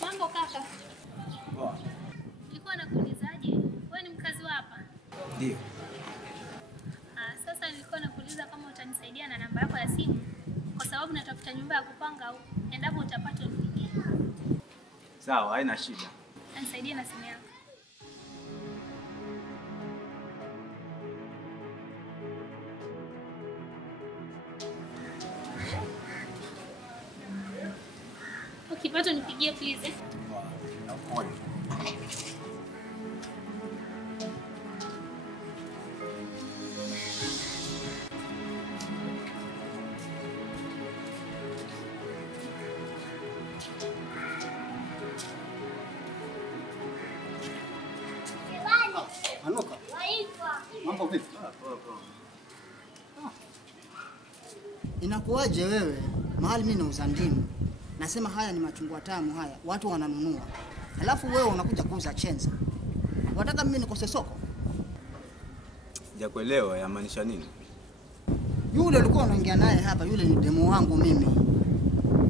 Mambo kaka. Poa. Nilikuwa nakuulizaje? Wewe ni mkazi wa hapa? Ndio. Sasa nilikuwa nakuuliza kama utanisaidia na namba yako ya simu kwa sababu natafuta nyumba ya kupanga au endapo utapata unipigie. Sawa, haina shida. Nisaidie na simu yako. Ukipata nipigie please. Nakuona. Anuka. Mambo vipi? Poa. Inakuwaje wewe? Mahali mimi nauza ndimu. Nasema haya ni machungwa tamu haya. Watu wananunua. Halafu wewe unakuja kuuza chenza. Wataka mimi nikose soko? Sijakuelewa yamaanisha nini? Yule ulikuwa unaongea naye hapa, yule ni demo wangu mimi.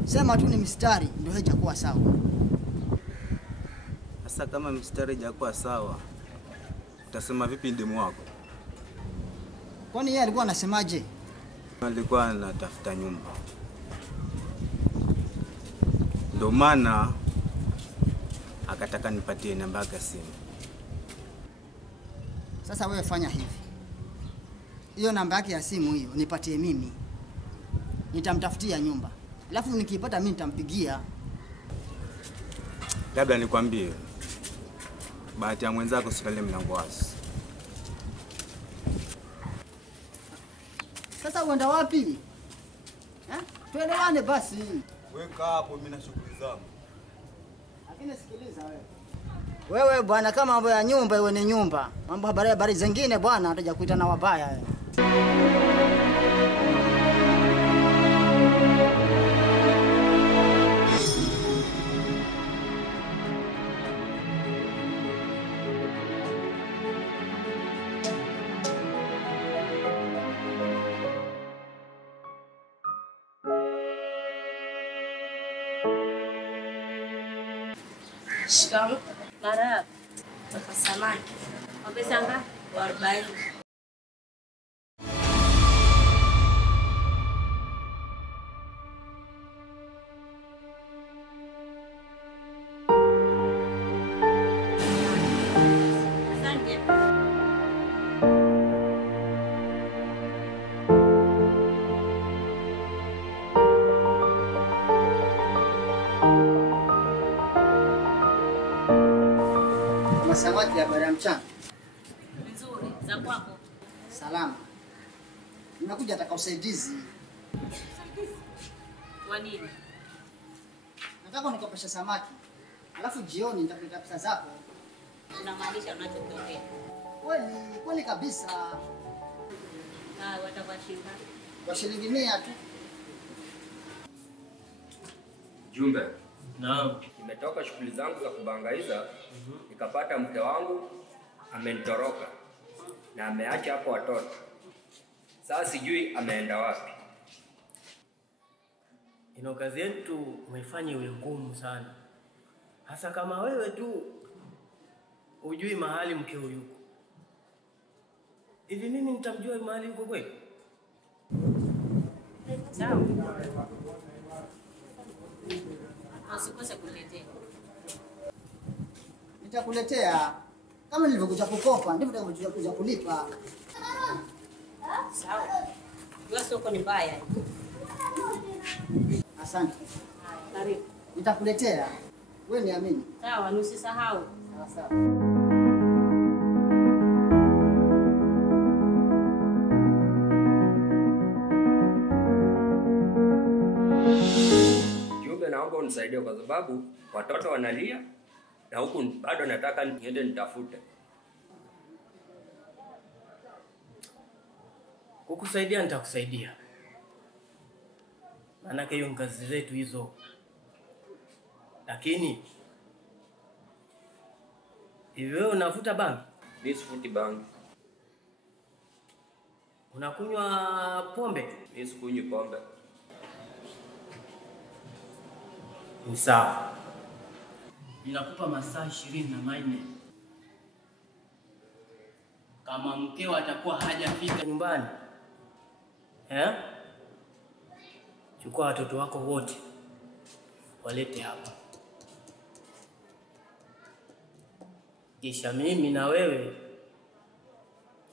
Sema tu ni mistari ndio haijakuwa sawa. Sasa kama mstari hajakuwa sawa, utasema vipi demu wako? Kwani yeye alikuwa anasemaje? Alikuwa anatafuta nyumba. Ndio maana akataka nipatie namba yake ya simu. Sasa wewe fanya hivi. Hiyo namba yake ya simu hiyo nipatie mimi. Nitamtafutia nyumba. Alafu nikipata mimi nitampigia. Labda nikwambie, bahati ya mwenzako sikale mlango wazi. Sasa uenda wapi? Tuelewane basi. Weka hapo, mimi na shughuli zangu. Lakini sikiliza wewe. Wewe bwana, kama mambo ya nyumba iwe ni nyumba. Mambo habari zingine bwana ataja kuita na wabaya wewe. Shikamoo. Marahaba. Kaka samaki. Wapesa ngapi? 40. Asante. Samaki ya bara mchana. Nzuri. Za kwako. Salama. Nimekuja nataka usaidizi. Kwa nini? Nataka nikopesha samaki. Alafu jioni nitakuleta pesa zako. Unamaanisha unachokiongea? Kweli kabisa. Watakuwa shilingi. Kwa shilingi 100 tu. Jumbe. Naam. Nimetoka shughuli zangu za kubangaiza, nikapata mke wangu amenitoroka na ameacha hapo watoto. Sasa sijui ameenda wapi. Ino kazi yetu umeifanya iwe ngumu sana. Hasa kama wewe tu hujui mahali mkeo yuko. Hivi mimi nitamjua mahali yuko kweli? Sawa. Usikose kuletea. Nitakuletea. Kama nilivyokuja kukopa, ndivyo nitakapokuja kulipa. Sawa. Jua soko ni mbaya. Asante. Karibu. Nitakuletea. Wewe niamini. Sawa, usisahau. Sawa. naomba unisaidie kwa sababu watoto wanalia na huku bado nataka niende nitafute. Kukusaidia nitakusaidia. Maanake hiyo kazi zetu hizo. Lakini hivi wewe unavuta bangi? Mimi sifuti bangi. Unakunywa pombe? Mimi sikunywi pombe. Ni sawa. Ninakupa masaa 24. Kama mkeo atakuwa hajafika nyumbani, chukua watoto wako wote walete hapa. Kisha mimi na wewe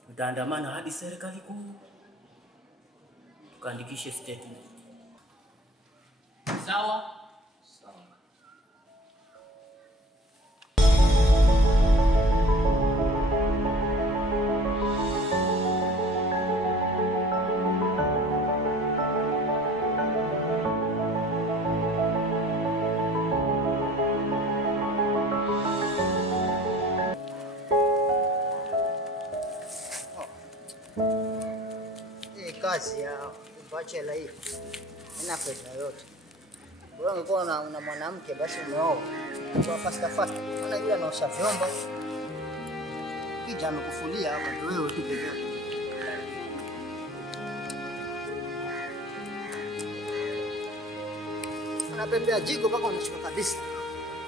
tutaandamana hadi serikali kuu tukaandikishe statement. Sawa? Sawa. Kazi ya bachelor hii ina pesa yote. Bora ungekuwa una mwanamke basi umeoa. Kwa fast. Maana yule anaosha vyombo. Kija amekufulia hapa ndio wewe tu peke yako. Unapepea jiko mpaka unashuka kabisa.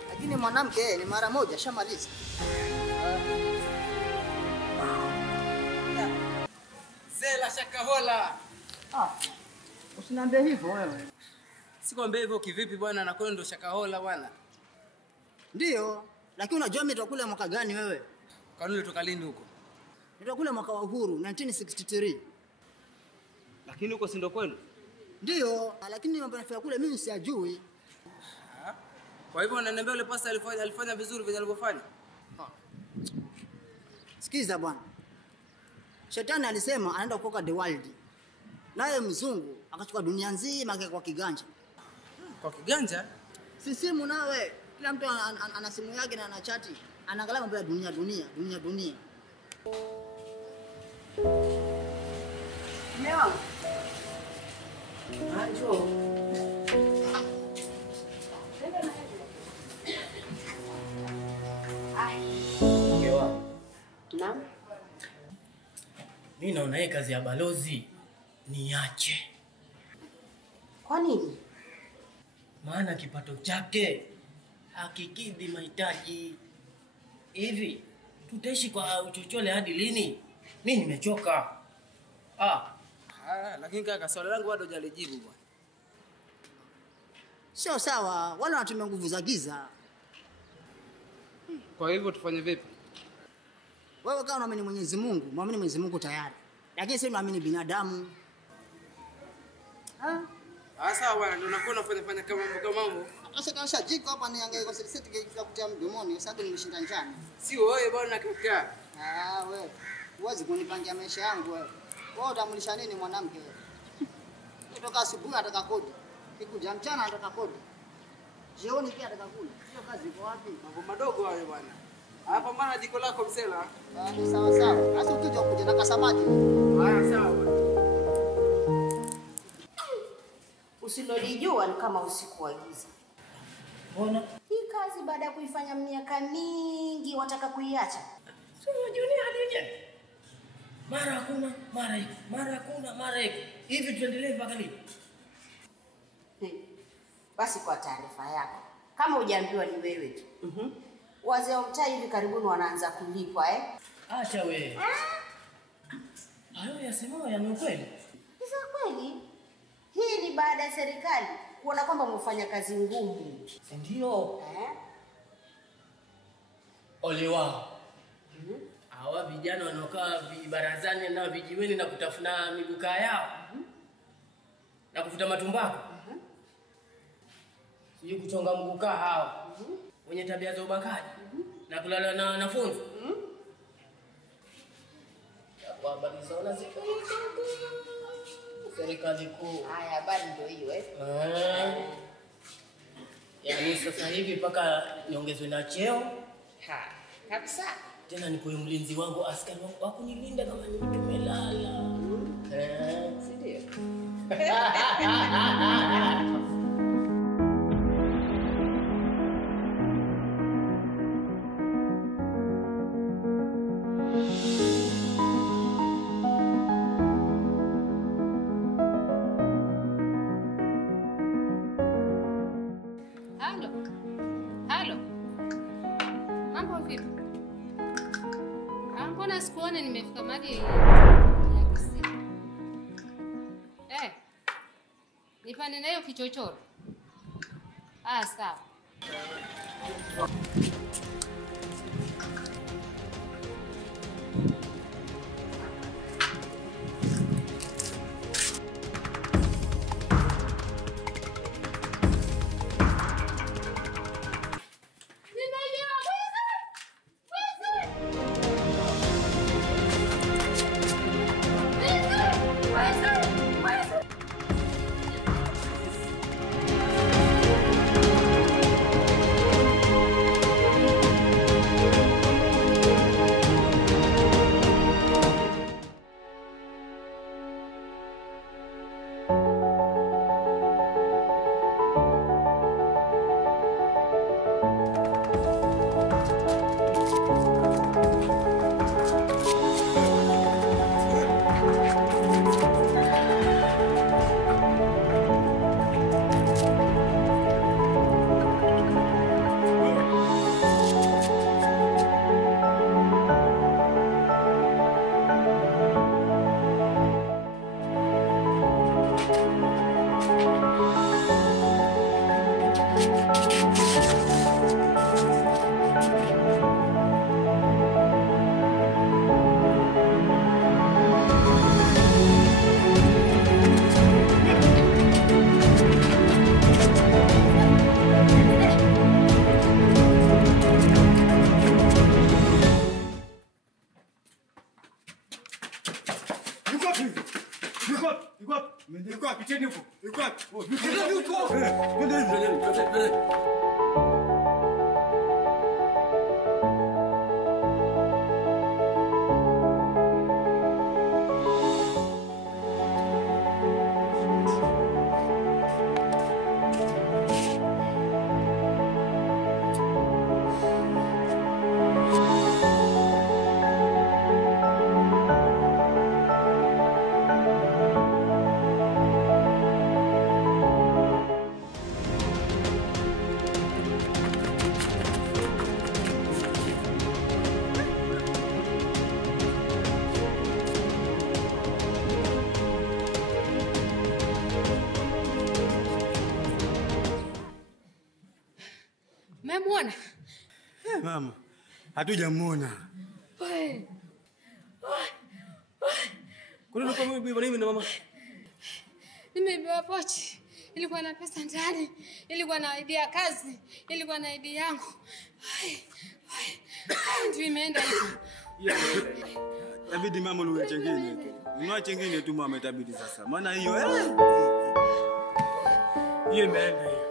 Lakini mwanamke yeye ni mara moja shamaliza. Zela Shakahola. Usiniambie hivyo wewe. Sikwambia hivyo kivipi bwana, na kweli ndo Shakahola bwana. Ndio, lakini unajua mimi nitakula mwaka gani wewe? Kanuni toka lini huko? Nitakula mwaka wa uhuru 1963. Lakini huko si ndo kwenu? Ndio, lakini mambo ya kule mimi siyajui. Kwa hivyo unaniambia yule pasta alifanya vizuri vile alivyofanya? Sikiza bwana. Shetani alisema anaenda kuokoa the world. Naye mzungu akachukua dunia nzima kwa kiganja. Kwa kiganja? Si simu nawe. Kila mtu ana simu yake na ana chati. Anaangalia mambo ya dunia. Leo. Anjo. Ngewa. Naam. Mimi naona hii kazi ya balozi niache. Kwa nini? Maana kipato chake hakikidhi mahitaji. Hivi tutaishi kwa uchochole hadi lini? Mimi nimechoka. Lakini kaka, swali langu bado hujalijibu bwana. Sio sawa, wale wanatumia nguvu za giza. Kwa hivyo tufanye vipi? Wewe kama unaamini Mwenyezi Mungu, muamini Mwenyezi Mungu tayari. Lakini sisi tunaamini binadamu. Sawa bwana, ndio unakuwa unafanya kama mambo. Sasa jiko hapa niangalie kwa sisi kile kutia mdomoni, sababu nimeshinda njana. Si wewe bwana kaka. Wewe. Huwezi kunipangia maisha yangu wewe. Wewe utamlisha nini mwanamke wewe? Kutoka asubuhi ataka kodi. Kikuja mchana ataka kodi. Jioni pia ataka kula. Hiyo kazi iko wapi? Mambo madogo hayo bwana. Hapa maana jiko lako msela. Ni sawa sawa. Sasa ukija kuja na kasamaki. Sawa. Usilolijua ni kama usiku wa giza. Mbona? Hii kazi baada ya kuifanya miaka mingi wataka kuiacha. Sio unajiona hadi yenyewe. Mara hakuna, mara hiko. Mara hakuna, mara hiko. Hivi tuendelee mpaka lini? Basi kwa taarifa yako, kama hujaambiwa ni wewe tu. Wazee wa mtaa hivi karibuni wanaanza kulipwa Acha wewe. Hayo yasemao ni ukweli. Sasa kweli? Hii ni baada ya serikali kuona kwamba umefanya kazi ngumu. Ndio. Ole wao. Hawa vijana wanaokaa vibarazani na vijiweni na kutafuna migukaa yao. Na kufuta matumbaku. Sijui kuchonga mgukaa hao. Wenye tabia za ubakaji. Na kulala na wanafunzi. Kwa habari za serikali kuu. Haya, habari ndio hiyo Yaani sasa hivi mpaka niongezwe na cheo. Ha, kabisa. Tena niko mlinzi wangu, askari wangu wakunilinda kama nimelala. Ndio. Halo. Mambo vipi? Mbona sikuone nimefika mahali ya kisi? Nipande na hiyo kichochoro. Sawa. Umemwona? Mama, hatujamuona. Kuna nini kama bibi nini na mama? Nimeibiwa pochi. Ilikuwa na pesa ndani. Ilikuwa na ID ya kazi. Ilikuwa na ID yangu. Ndio imeenda hivyo. Tabidi mama uwe chengine tu. Unua chengine tu mama itabidi sasa. Maana hiyo imeenda hiyo.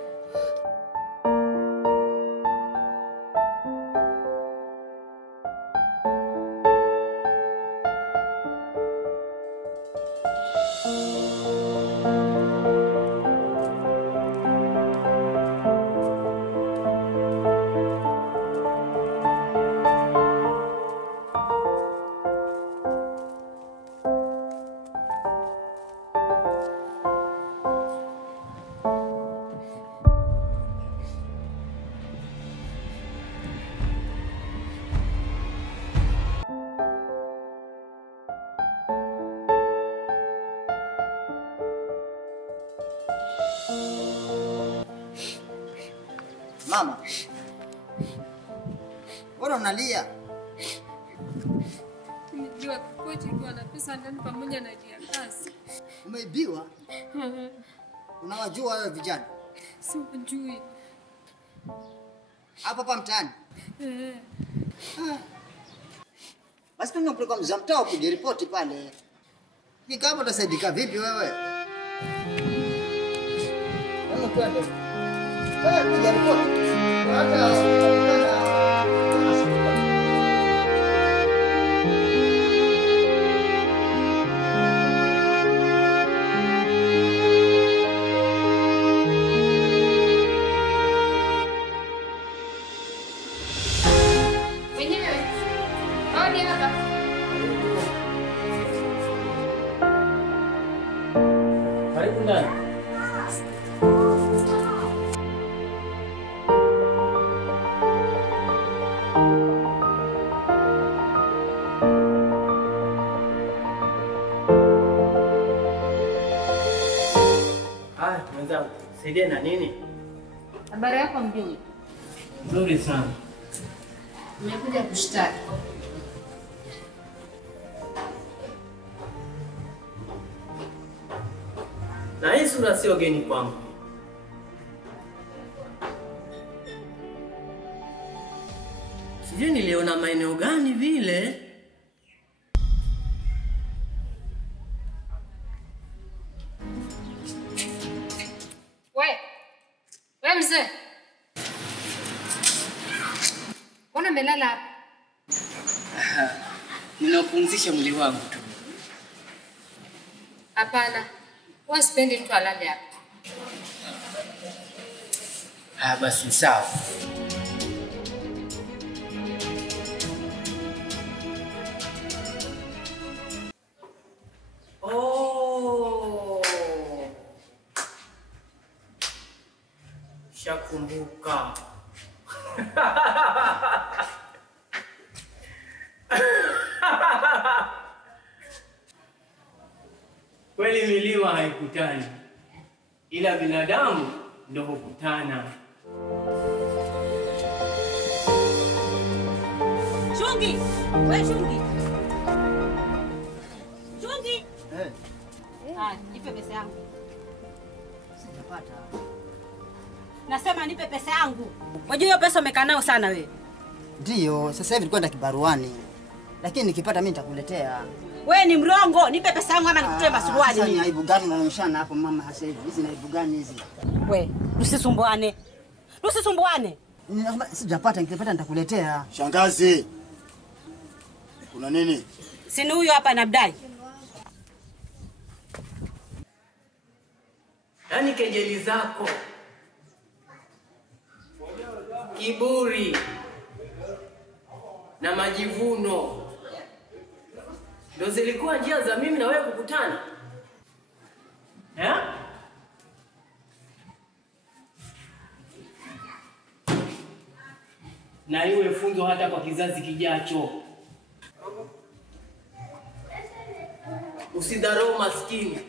Mama, mbona unalia? Nimejua pochi ikiwa na pesa ndani pamoja na ID ya kazi. Umeibiwa? Unawajua wewe vijana? Sijui. Hapa mtaani? Basi mimi napeleka mzee mtaa kujiripoti pale. Ni kama utasaidika vipi wewe? Twende. Piga ripoti. Hata Karibu ndani. Mwenzangu, saidia na nini? Habari yako mjumbe? Nzuri sana. Nimekuja kushtaki. Na hii sura sio geni kwangu. Sijui niliona maeneo gani vile. We mzee. Mbona umelala hapa? Ninapumzisha mwili wangu tu. Hapana. Wewe sipendi mtu alale hapa. Basi sawa. Shakumbuka. Kweli milima haikutani, ila binadamu ndio hukutana. Shungi! We Shungi! Shungi! Nipe pesa yangu. sijapata. Nasema nipe pesa yangu. Wajua hiyo pesa umekaa nayo sana wewe. Ndio, sasa hivi nilikwenda kibaruani. Lakini nikipata mimi nitakuletea. Wewe ni mrongo, nipe pesa yangu ama nikutoe masuruali. Sasa ni aibu gani unanishana hapo mama sasa hivi? Hizi ni aibu gani hizi? We, usisumbuane. Usisumbuane. Sijapata, nikipata nitakuletea. Shangazi. Kuna nini? Sini huyo hapa anadai. Yaani kejeli zako, kiburi na majivuno ndio zilikuwa njia za mimi na wewe kukutana. Na iwe funzo hata kwa kizazi kijacho. Usidharau maskini.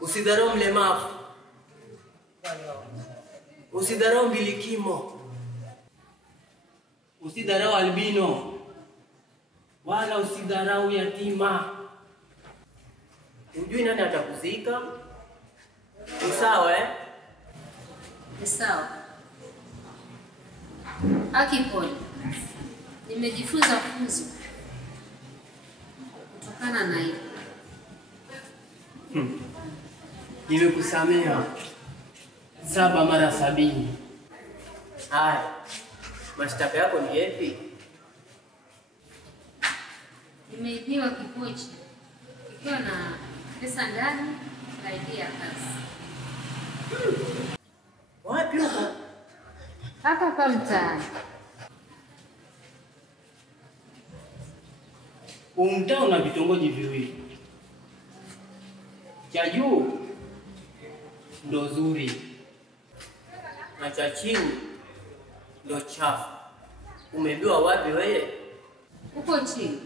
Usidharau mlemavu. Usidharau mbilikimo. Usidharau albino. Wala usidharau yatima. Unjui nani atakuzika? Ni sawa Ni sawa. Haki pole. Nimejifunza funzo kutokana na hilo. Nimekusamea 7 mara 70. Haya. Mashtaka yako ni yapi? Nimeibiwa kipochi ikiwa na pesa ndani na ID ya kazi. Wapi huko? Hapa mtaani. Mtaa una vitongoji viwili. Cha juu ndo zuri na cha chini ndo chafu. Umeibiwa wapi wewe? Huko chini.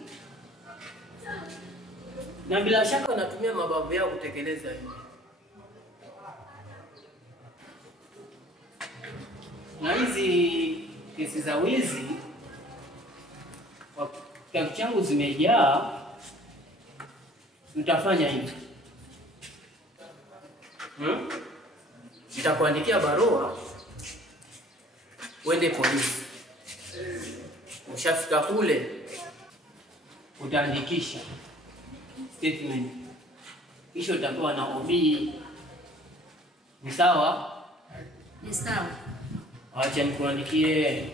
Na bila shaka unatumia mabavu yao kutekeleza hivi. Na hizi kesi za wizi kitabu changu zimejaa. Nitafanya hivi. Nitakuandikia barua uende polisi. Ushafika kule utaandikisha statement. Kisha utapewa na OB. Ni sawa? Ni sawa. Acha nikuandikie.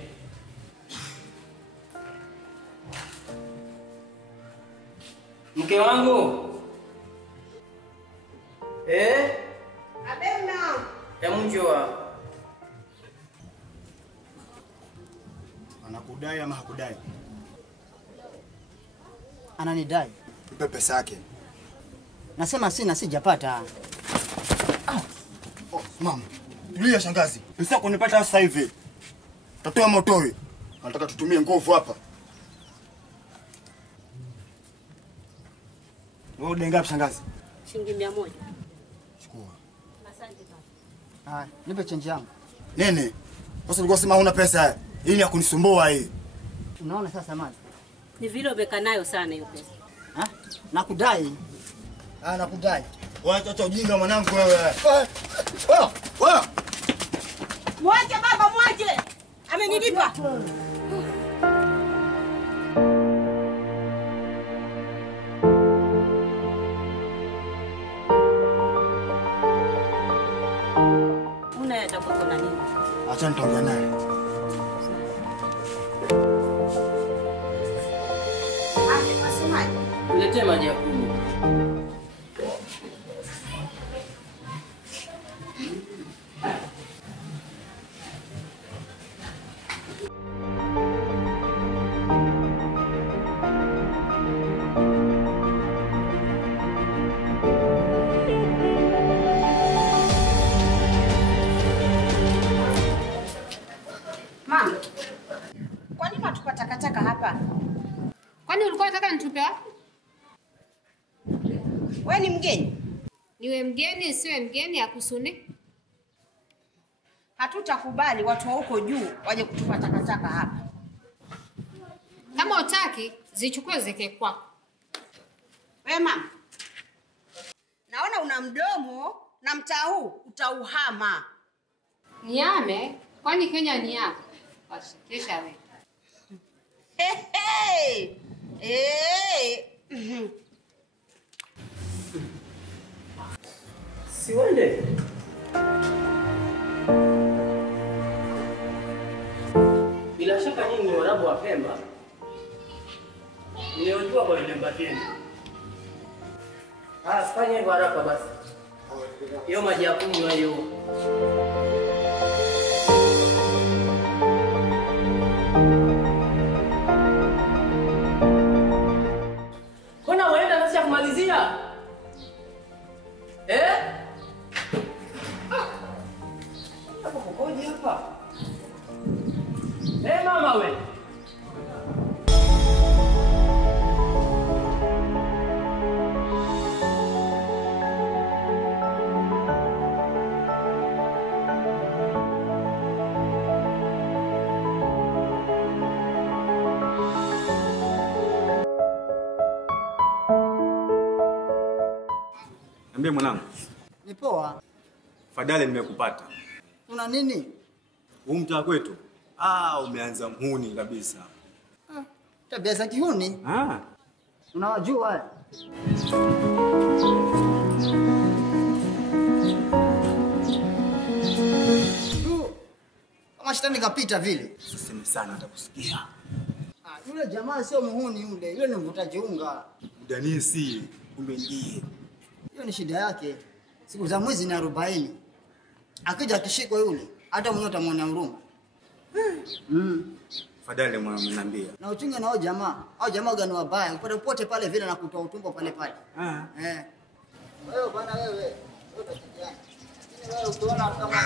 Mke wangu. Abemna. Njoo. Anakudai ama hakudai? Ananidai. Mpe pesa yake. Nasema sina, sijapata. Oh, mama. Tulia shangazi. Pesa yako nipata sasa hivi. Tatoa motowe. Nataka tutumie nguvu hapa. Wewe udai ngapi shangazi? Shilingi 100. Chukua. Asante baba. Haya, nipe change yangu. Nene? Sasa ulikuwa sema huna pesa. Hii ni ya kunisumbua hii. Unaona sasa mali? Ni vile umeka nayo sana hiyo pesa. Nakudai. Nakudai. Wacha ujinga mwanangu wewe. Mwache baba, mwache. Amenilipa. Unaenda kwa kuna nini? Acha nitaongea naye. Niletee maji ya kunywa. Mama, kwa nini watupa takataka hapa? Kwani ulikuwa unataka nitupe wapi? Wewe ni mgeni? Niwe mgeni siwe mgeni akusuni? Hatutakubali watu wa huko juu waje kutupa takataka hapa. Kama utaki, zichukue zike kwako. Wewe mama, naona una mdomo na mtaa huu utauhama. Niame, kwani Kenya ni yako? Washikisha wewe. Siwende. Bila shaka nyinyi ni Waarabu wa Pemba. Nimejua kwa ile bateni. Fanya hivyo haraka basi. Hiyo maji ya kunywa hiyo. Mbona unaenda nasi ya kumalizia? Hapo kukoje hapa? Mama we. Niambie mwanangu. Ni poa. Fadhali nimekupata. Una nini? Huu mtaa kwetu. Umeanza mhuni kabisa. Tabia za kihuni? Unawajua? Kama shetani kapita vile. Usiseme sana atakusikia. Yule jamaa sio muhuni yule. Yule ni mvutaji unga. Danisi, umeingie. Hiyo ni shida yake. Siku za mwezi ni 40. Akija akishikwa yule, hata mwenyewe utamwona huruma. Fadhali mwambie. Na uchunge na hao jamaa. Hao jamaa gani wabaya? Upate pote pale vile na kutoa utumbo pale pale. Wewe bwana wewe. Wewe ukiona kama